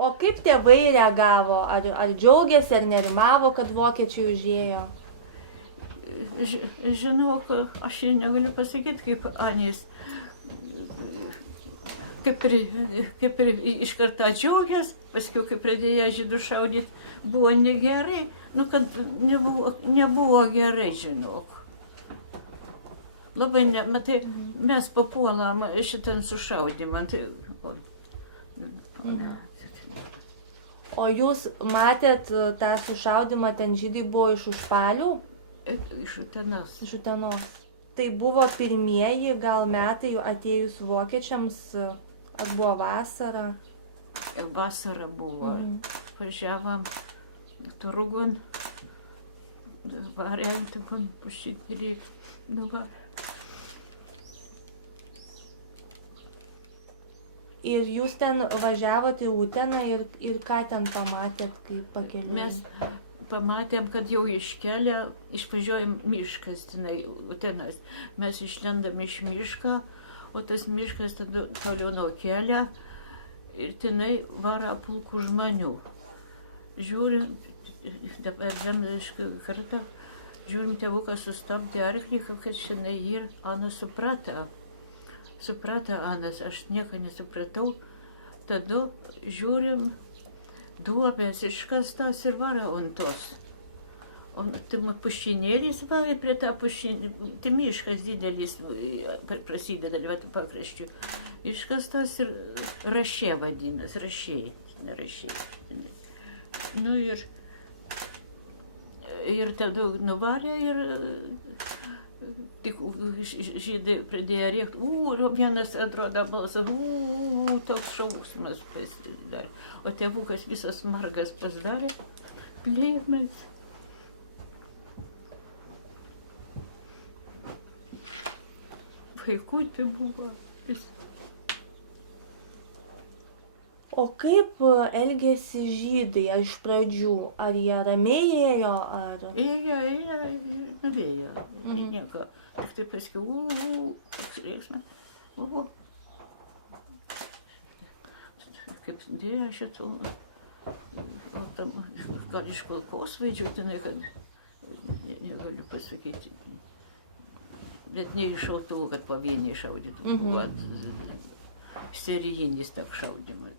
O kaip tėvai reagavo? Ar džiaugiasi, ar nerimavo, kad vokiečiai užėjo? Žinok, aš ir negaliu pasakyti, kaip Anės. Kaip ir iš karto džiaugęs, paskui, kai pradėjo žydų šaudyti, buvo negerai. Nu, kad nebuvo gerai, žinok. Labai, matai, mes papuolam šitą sušaudimą. O jūs matėt tą sušaudimą, ten žydai buvo iš Užpalių? Iš Utenos. Iš Utenos. Tai buvo pirmieji gal metai atėjus vokiečiams, ar buvo vasara? Vasara buvo. Važiavam Turgun, varėm, tikon pušytį nuvarė. Ir jūs ten važiavote į Uteną ir ką ten pamatėt, kai pakeliui? Mes pamatėm, kad jau iškelia, išvažiuojam miškas, tenai Utenas. Mes išlendam iš mišką, o tas miškas tada toliau nuo kelio ir tenai vara pulkų žmonių. Žiūrim, dabar kartą, žiūrim, tėvukas sustabdė arklį, kad šiandien ir Ana suprata. Suprata Anas, aš nieko nesupratau. Tada žiūrim, duobės iškastas ir vara ant tos. O tam pušinėlis va, ir prie tą pušinį, tai miškas didelis prasideda, pakraščių. Iškastas ir rašė vadinas, rašiai, ne rašiai. Nu ir tada nuvarė ir tik žydai pradėjo rėkti, ir vienas atrodo balsas, toks šauksmas pasidarė. O tėvukas visas margas pasidarė, plėmės. Vaikutė buvo. O kaip elgėsi žydai iš pradžių? Ar jie ramiai ėjo, ar... Ėjo, nuvėjo, nieko. Tik tai paskui, toks rėksmas. Kaip dėjo šito, o tam gal iš kulkosvaidžių, tenai, kad negaliu pasakyti. Bet ne iš šautuvų, kad pavieniai šaudytų. Buvo serijinis toks šaudymas.